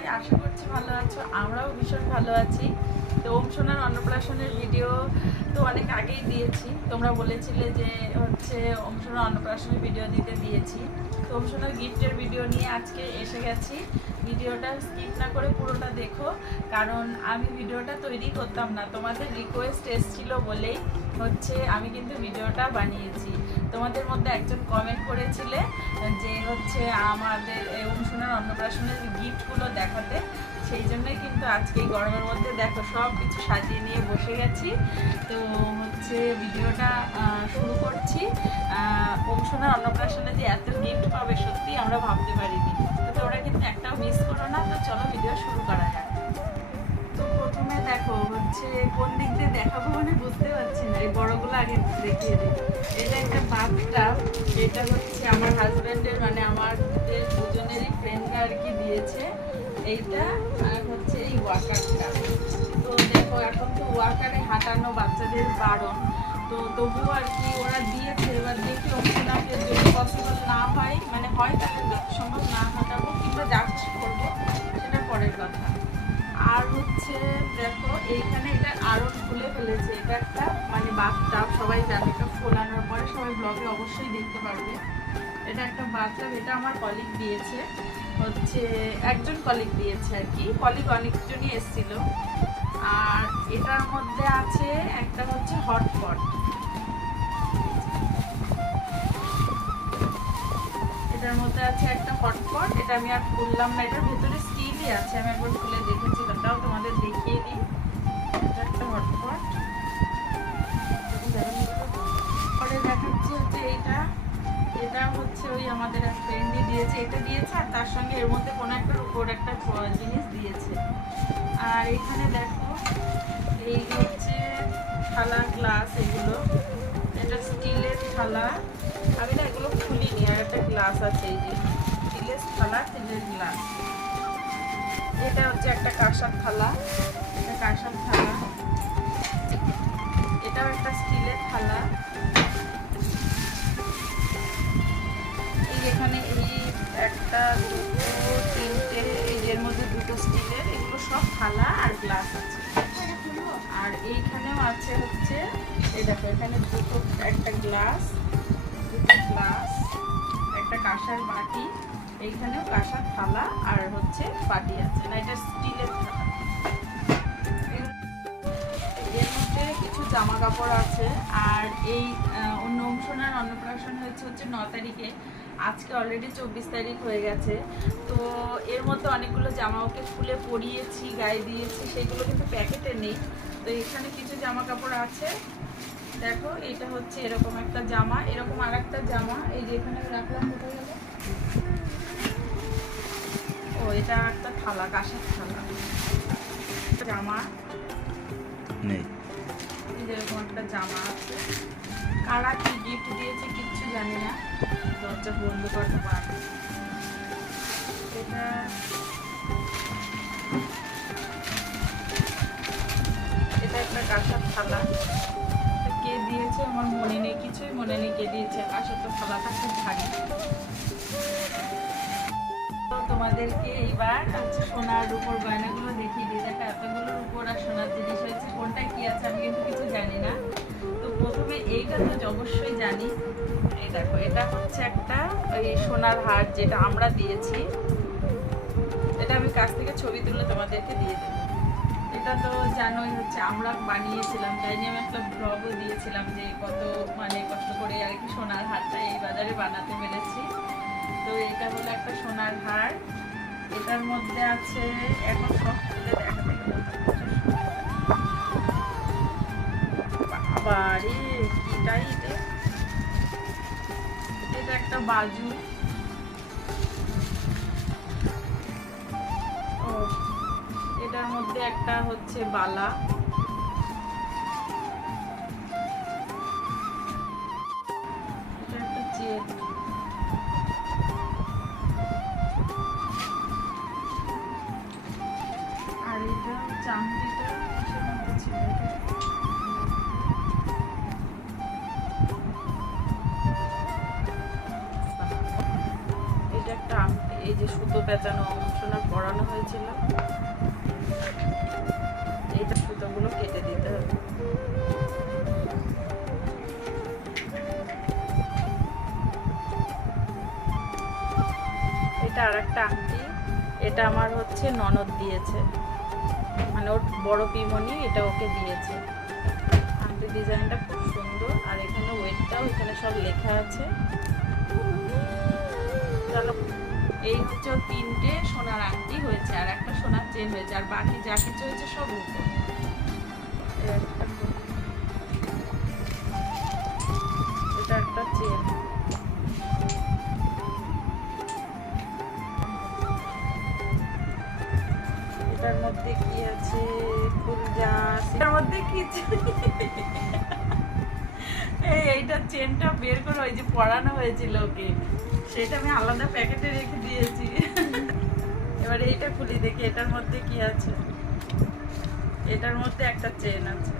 সবাই আশা করছি ভালো আছো। আমরাও ভীষণ ভালো আছি। তো ওম সোনার অন্নপ্রাশনের ভিডিও তো অনেক আগেই দিয়েছি। তোমরা বলেছিলে যে হচ্ছে ওম সোনার অন্নপ্রাশনের ভিডিও দিতে দিয়েছি। তো ওম সোনার গিফটের ভিডিও নিয়ে আজকে এসে গেছি। ভিডিওটা স্কিপ না করে পুরোটা দেখো। কারণ আমি ভিডিওটা তৈরি করতাম না। তোমাদের রিকোয়েস্ট এসেছিল বলেই হচ্ছে আমি কিন্তু ভিডিওটা বানিয়েছি। তোমাদের মধ্যে একজন কমেন্ট করেছিলে যে হচ্ছে আমাদের অনুষ্ঠানের অন্নপ্রাশনের গিফটগুলো দেখাতে। সেই জন্যই কিন্তু আজকে এই গরমের মধ্যে দেখো সব কিছু সাজিয়ে নিয়ে বসে গেছি। তো হচ্ছে ভিডিওটা শুরু করছি। অনুষ্ঠানের অন্নপ্রাশনে যে এত গিফট পাবে সত্যি আমরা ভাবতে পারিনি। তো তোমরা কিন্তু একটাও মিস করো না। তো চলো ভিডিও শুরু করা যাক। দেখো, হচ্ছে কোন দিক দিয়ে দেখাবো মানে বুঝতে পারছি না। এই বড়গুলো আগে দেখিয়ে দিই। এটা একটা বাথটাব এটা হচ্ছে আমার হাজবেন্ডের মানে আমাদের দুজনেরই ফ্রেন্ড আর কি দিয়েছে এইটা। আর হচ্ছে এই ওয়াকারটা। তো দেখো, এখন তো ওয়াকারে হাঁটানো বাচ্চাদের বারণ। তো তবুও আর কি ওরা দিয়েছে এবার দেখি ওনাকে যদি পসিবল না হয় মানে হয় তাহলে সম্ভব না হাঁটাবো, কিংবা যা কিছু করব। আর হচ্ছে দেখো, এইখানে এটা আরও খুলে ফেলেছে। এটা একটা মানে বাথটাব সবাই জানে এটা ফোলানোর পরে সবাই ব্লগে অবশ্যই দেখতে পারবে। এটা একটা বাথটাব এটা আমার কলিগ দিয়েছে। হচ্ছে একজন কলিগ দিয়েছে আর কি। কলিগ অনেকজনই এসেছিল। আর এটার মধ্যে আছে একটা হচ্ছে হটপট এটার মধ্যে আছে একটা হটপট এটা আমি আর খুললাম না, এটার ভেতরে স্টিলই আছে, আমি একবার খুলে দেখেছি তাও তোমাদের দেখিয়ে দিই। এটা একটা হটপট পরে দেখাচ্ছি হচ্ছে এইটা। এটা হচ্ছে ওই আমাদের এক ফ্রেন্ডই দিয়েছে, এটা দিয়েছে আর তার সঙ্গে এর মধ্যে কোনো একটা উপর একটা জিনিস দিয়েছে। আর এখানে দেখো, এই হচ্ছে থালা গ্লাস এগুলো। এটা স্টিলের থালা। আমি না এগুলো খুলিনি আর একটা গ্লাস থালা স্টিলের গ্লাস এটা হচ্ছে একটা কাঁসার থালা, এটা কাঁসার থালা। এটাও একটা স্টিলের থালা। এই যেখানে এই একটা, দুটো, তিনটে, এই এর মধ্যে দুটো স্টিলের এগুলো সব থালা আর গ্লাস আছে। আর এইখানেও আছে হচ্ছে, এই এখানে দুটো, একটা গ্লাস দুটো গ্লাস একটা কাঁসার বাটি, এইখানেও কাঁসার থালা আর হচ্ছে বাটি আছে। না, এটা স্টিলের এর মধ্যে কিছু জামা কাপড় আছে। আর এই অন্য অংশনার অন্নপ্রাশন হয়েছে হচ্ছে ন তারিখে। আজকে অলরেডি চব্বিশ তারিখ হয়ে গেছে। তো এর মধ্যে অনেকগুলো জামা ওকে খুলে পরিয়েছি গায়ে দিয়েছি সেগুলো কিন্তু প্যাকেটে নেই। তো এখানে কিছু জামা কাপড় আছে। দেখো এটা হচ্ছে এরকম একটা জামা এরকম আর একটা জামা। এই যে এখানে রাখলাম কোথায় গেল? ও এটা একটা থালা কাঁসার থালা। জামা। নেই। এই যে এরকম একটা জামা আছে। কারা কি? গিফট দিয়েছে কিচ্ছু জানি না দরজা বন্ধ করতে পারে। এটা এটা একটা কাঁসার থালা। কে দিয়েছে আমার মনে নেই, কিছুই মনে নেই কে দিয়েছে। কাঁসার তো থালাটা খুব ভারী। তোমাদেরকে এইবার হচ্ছে সোনার উপর গয়নাগুলো দেখিয়ে দিই। দেখো এতগুলোর উপর আর সোনার জিনিস হয়েছে। কোনটা কি আছে আমি কিন্তু কিছু জানি না। প্রথমে এইটা তো অবশ্যই জানি। এই দেখো, এটা হচ্ছে একটা ওই সোনার হার যেটা আমরা দিয়েছি। এটা আমি কাছ থেকে ছবি তুলে তোমাদেরকে দিয়ে দেবো। এটা তো জানোই হচ্ছে, আমরা বানিয়েছিলাম, তাই নিয়ে আমি একটা ব্লগও দিয়েছিলাম যে কত মানে কষ্ট করে আর কি সোনার হারটা এই বাজারে বানাতে পেরেছি। তো এটা হলো একটা সোনার হার। এটার মধ্যে আছে এখন সব বাবা এটাই কি এটা একটা বাজু। এটার মধ্যে একটা হচ্ছে বালা। যে সুতো পেঁচানো অংশনা পরানো হয়েছিল, এইটা সুতোগুলো কেটে দিতে হবে। এটা আর একটা আংটি, এটা আমার হচ্ছে ননদ দিয়েছে। মানে ওর বড় পিমনি এটা ওকে দিয়েছে। আংটি ডিজাইনটা খুব সুন্দর, আর এখানে ওয়েটটাও এখানে সব লেখা আছে। এই হচ্ছে তিনটে সোনার আংটি হয়েছে আর একটা সোনার চেন হয়েছে আর বাকি যা কিছু হয়েছে সব রূপো এটার মধ্যে কি আছে? এটার মধ্যে কি আছে? এইটা চেনটা বের করে, ওই যে পরানো হয়েছিল ওকে। সেটা আমি আলাদা প্যাকেটে রেখে দিয়েছি। এবার এইটা খুলি, দেখি এটার মধ্যে কি আছে। এটার মধ্যে একটা চেন আছে।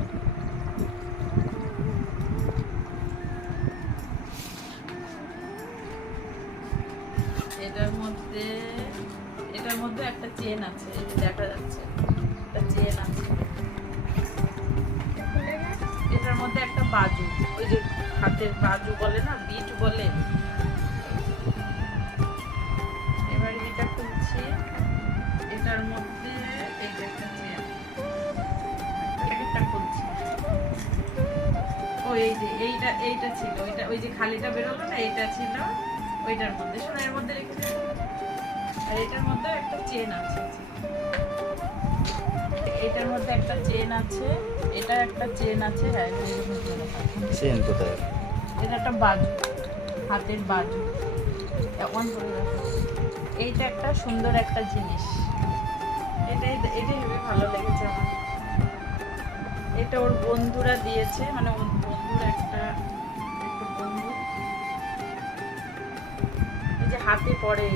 এটার মধ্যে এটার মধ্যে একটা চেন আছে যে দেখা যাচ্ছে। একটা চেন আছে। এটার মধ্যে একটা বাজু, ওই যে হাতের বাজু বলে না, বিট বলে। ও এই যে এইটা এইটা ছিল। ওইটা ওই যে খালিটা বেরোলো না এইটা ছিল। ওইটার মধ্যে শোনা মধ্যে রেখে। আর এটার মধ্যে একটা চেন আছে। এটার মধ্যে একটা চেন আছে এটা একটা চেন আছে হ্যাঁ। চেন কোথায়? এটা একটা বাজু হাতের বাজু। করে এইটা একটা সুন্দর একটা জিনিস। এটাই এটাই ভালো লেগেছে আমার। এটা ওর বন্ধুরা দিয়েছে মানে একটা একটা বন্ধু। এই যে হাতে পড়ে।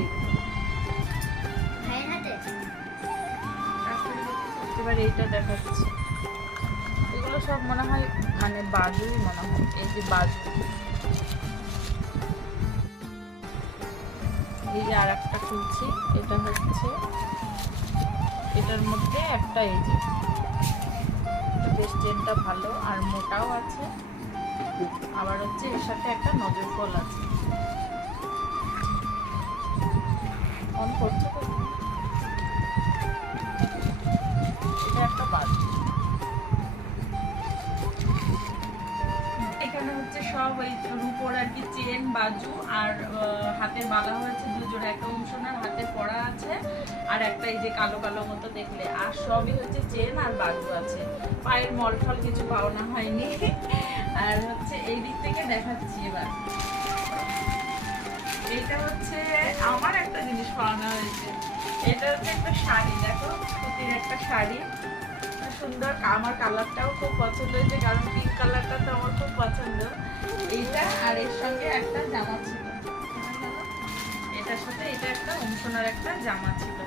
এবার এইটা দেখাচ্ছি। এগুলো সব মনে হয় মানে বাজুই মনে হয় এই যে বাজু এই যে আর একটা খুলছি এটা হচ্ছে এটার মধ্যে একটা এই যে। বেশ চেনটা ভালো আর মোটাও আছে। আবার হচ্ছে এর সাথে একটা নজর ফল আছে। অন করছ এখানে হচ্ছে সব ওই রূপোর আর কি চেন বাজু আর হাতের বালা হয়েছে দুজোড়া। একটা অনুসন্ধান হাতে পড়া আছে, আর একটা এই যে কালো কালো মতো দেখলে। আর সবই হচ্ছে চেন আর বাজু আছে। পায়ের মল ফল কিছু পাওনা হয়নি। আর হচ্ছে এই দিক থেকে দেখাচ্ছি এবার। এইটা হচ্ছে আমার একটা জিনিস পাওনা হয়েছে। এটা হচ্ছে একটা শাড়ি, দেখো, সুতির একটা শাড়ি। সুন্দর, আমার কালারটাও খুব পছন্দ হয়েছে, কারণ পিঙ্ক কালারটা তো আমার খুব পছন্দ। এইটা আর এর সঙ্গে একটা জামা ছিল। এটার সাথে এটা একটা অনুশোনার একটা জামা ছিল।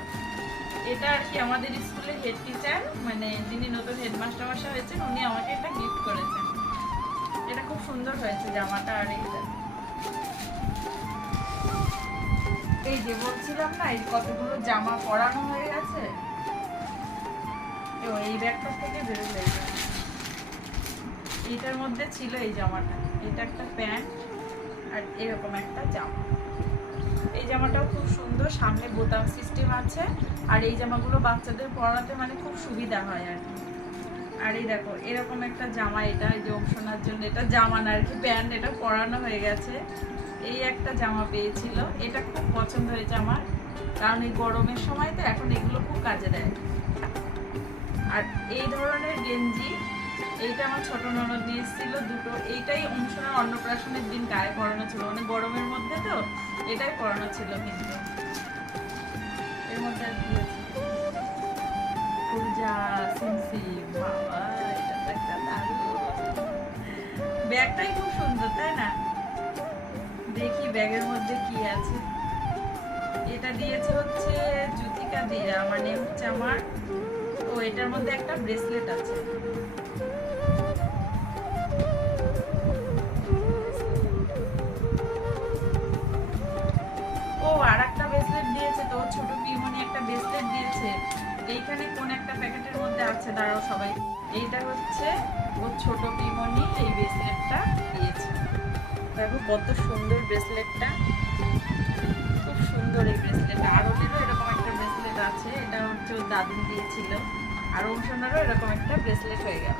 এটা আর কি আমাদের স্কুলে হেড টিচার মানে যিনি নতুন হেডমাস্টার মশাই হয়েছেন, উনি আমাকে এটা গিফট করেছেন। এটা খুব সুন্দর হয়েছে জামাটা আর এইটা এই যে বলছিলাম না, এই কতগুলো জামা পরানো হয়ে গেছে। এই ব্যাগটা থেকে বেরোলো। এটার মধ্যে ছিল এই জামাটা। এটা একটা প্যান্ট আর এরকম একটা জামা। এই জামাটাও খুব সুন্দর, সামনে বোতাম সিস্টেম আছে। আর এই জামাগুলো বাচ্চাদের পরাতে মানে খুব সুবিধা হয় আর কি। আর এই দেখো, এরকম একটা জামা এটা যে অপশনার জন্য, এটা জামা না, আর কি প্যান্ট, এটা পরানো হয়ে গেছে। এই একটা জামা পেয়েছিল, এটা খুব পছন্দ হয়েছে আমার, কারণ এই গরমের সময় তো এখন এগুলো খুব কাজে দেয়। আর এই ধরনের গেঞ্জি, এইটা আমার ছোট ননদ নিয়ে এসেছিল, দুটো, এইটাই অনুষ্ঠানের অন্নপ্রাশনের দিন গায়ে পরানো ছিল মানে গরমের মধ্যে তো এটাই পরানো ছিল কিন্তু। সিমসিম বাবা এটা তো একটা ব্যাগটাই খুব সুন্দর, তাই না? দেখি ব্যাগের মধ্যে কি আছে। এটা দিয়েছে হচ্ছে জ্যোতিকা দিয়া মানে হচ্ছে আমার ও, এটার মধ্যে একটা ব্রেসলেট আছে। আছে? দাঁড়াও সবাই। এইটা হচ্ছে ওর ছোট পিমনি, এই ব্রেসলেটটা দিয়েছে। দেখো কত সুন্দর ব্রেসলেটটা খুব সুন্দর এই ব্রেসলেটটা আর ওদেরও এরকম একটা ব্রেসলেট আছে। এটা হচ্ছে ওর দাদু দিয়েছিল। আর ওমসোনারও এরকম একটা ব্রেসলেট হয়ে গেল।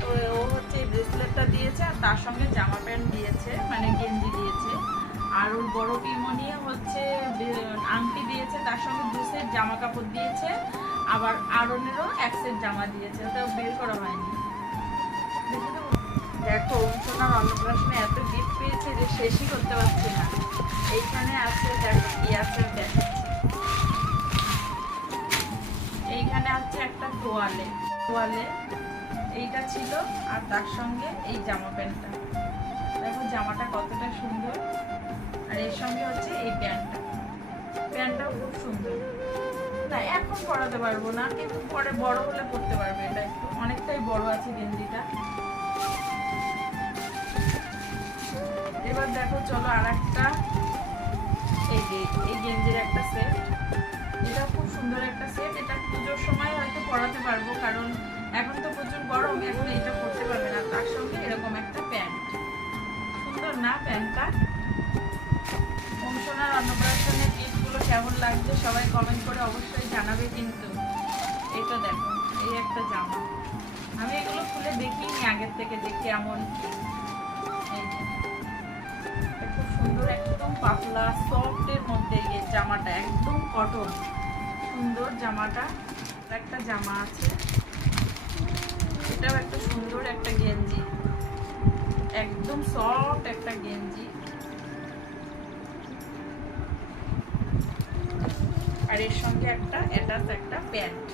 তো ও হচ্ছে এই ব্রেসলেটটা দিয়েছে আর তার সঙ্গে জামা প্যান্ট দিয়েছে মানে গেঞ্জি দিয়েছে। আর ওর বড় পিমনি হচ্ছে আংটি দিয়েছে, তার সঙ্গে দু সেট জামা কাপড় দিয়েছে, আবার আরনেরও এক সেট জামা দিয়েছে, ওটাও বের করা হয়নি। দেখে অংশনার অন্নপ্রাশনে এত গিফট পেয়েছে যে শেষই করতে পারছি না। এইখানে আছে, দেখো, কি আছে এইখানে আছে একটা তোয়ালে। তোয়ালে এইটা ছিল, আর তার সঙ্গে এই জামা প্যান্টটা। দেখো জামাটা কতটা সুন্দর। আর এর সঙ্গে হচ্ছে এই প্যান্টটা। প্যান্টটাও খুব সুন্দর। না, এখন পরাতে পারব না, কিন্তু পরে বড় হলে পরতে পারবে এটা একটু। অনেকটাই বড় আছে গেঞ্জিটা। এবার দেখো, চলো আর একটা। এই এই গেঞ্জির একটা সেট এটা খুব সুন্দর একটা সেট এটা পুজোর সময় হয়তো পরাতে পারব, কারণ এখন তো প্রচুর গরম, এখন এটা পরতে পারবে না। তার সঙ্গে এরকম একটা প্যান্ট। সুন্দর না প্যান্টটা? অন্নপ্রাশনের গিফটগুলো কেমন লাগছে সবাই কমেন্ট করে অবশ্যই জানাবে কিন্তু। এটা দেখো, এই একটা জামা। আমি এগুলো খুলে দেখিনি আগের থেকে যে কেমন এই খুব সুন্দর, একদম পাতলা সফটের মধ্যে এই জামাটা, একদম কটন সুন্দর জামাটা। একটা জামা আছে। এটাও একটা সুন্দর একটা গেঞ্জি। একদম সফট একটা গেঞ্জি। আর এর সঙ্গে একটা অ্যাটাচ, একটা প্যান্ট।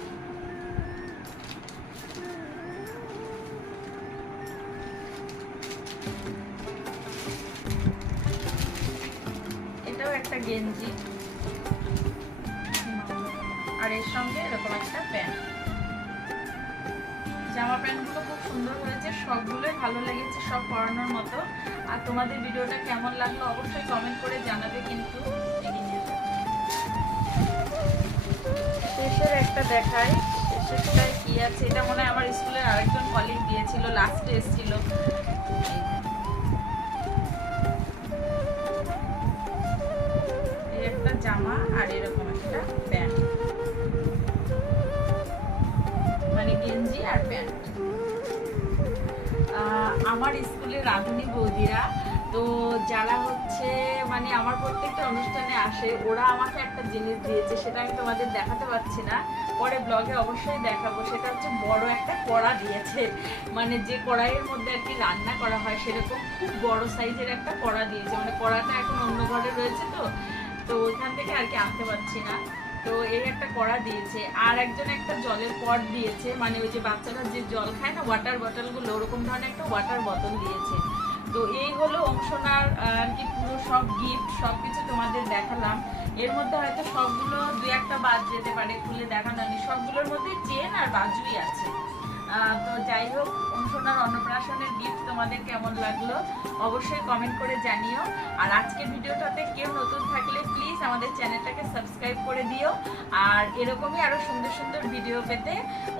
এটাও একটা গেঞ্জি। আর এর সঙ্গে এরকম একটা প্যান্ট। জামা প্যান্টগুলো খুব সুন্দর হয়েছে, সবগুলোই ভালো লেগেছে সব পরানোর মতো। আর তোমাদের ভিডিওটা কেমন লাগল অবশ্যই কমেন্ট করে জানাবে কিন্তু। শেষের একটা দেখাই শেষেরটায় কি আছে, এটা মনে হয় আমার স্কুলের আরেকজন কলিগ দিয়েছিল লাস্টে এসেছিল। একটা জামা আর এরকম একটা প্যান্ট। মানে গেঞ্জি আর প্যান্ট। আমার স্কুলে রাঁধুনি বৌদিরা তো যারা হচ্ছে মানে আমার প্রত্যেকটা অনুষ্ঠানে আসে, ওরা আমাকে একটা জিনিস দিয়েছে, সেটা আমি তোমাদের দেখাতে পারছি না। পরে ব্লগে অবশ্যই দেখাবো। সেটা হচ্ছে বড় একটা কড়া দিয়েছে। মানে যে কড়াইয়ের মধ্যে আর কি রান্না করা হয়, সেরকম খুব বড় সাইজের একটা কড়া দিয়েছে। মানে কড়াটা এখন অন্য ঘরে রয়েছে তো তো ওইখান থেকে আর কি আনতে পারছি না। তো এই একটা কড়া দিয়েছে। আর একজন একটা জলের পট দিয়েছে। মানে ওই যে বাচ্চারা যে জল খায় না ওয়াটার বটলগুলো ওরকম ধরনের একটা ওয়াটার বোতল দিয়েছে। তো এই হলো অংশনার আর কি পুরো সব গিফট সব কিছু তোমাদের দেখালাম। এর মধ্যে হয়তো সবগুলো দু একটা বাদ যেতে পারে, খুলে দেখানো সবগুলোর মধ্যে চেন আর বাজুই আছে। তো যাই হোক, অংশনার অন্নপ্রাশনের গিফট তোমাদের কেমন লাগল অবশ্যই কমেন্ট করে জানিও। আর আজকের ভিডিওটাতে কেউ নতুন থাকলে প্লিজ আমাদের চ্যানেলটাকে সাবস্ক্রাইব করে দিও। আর এরকমই আরও সুন্দর সুন্দর ভিডিও পেতে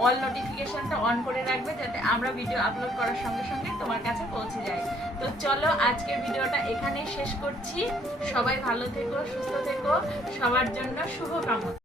অল নোটিফিকেশনটা অন করে রাখবে যাতে আমরা ভিডিও আপলোড করার সঙ্গে সঙ্গে তোমার কাছে পৌঁছে যায় তো চলো আজকের ভিডিওটা এখানেই শেষ করছি। সবাই ভালো থেকো, সুস্থ থেকো। সবার জন্য শুভকামনা।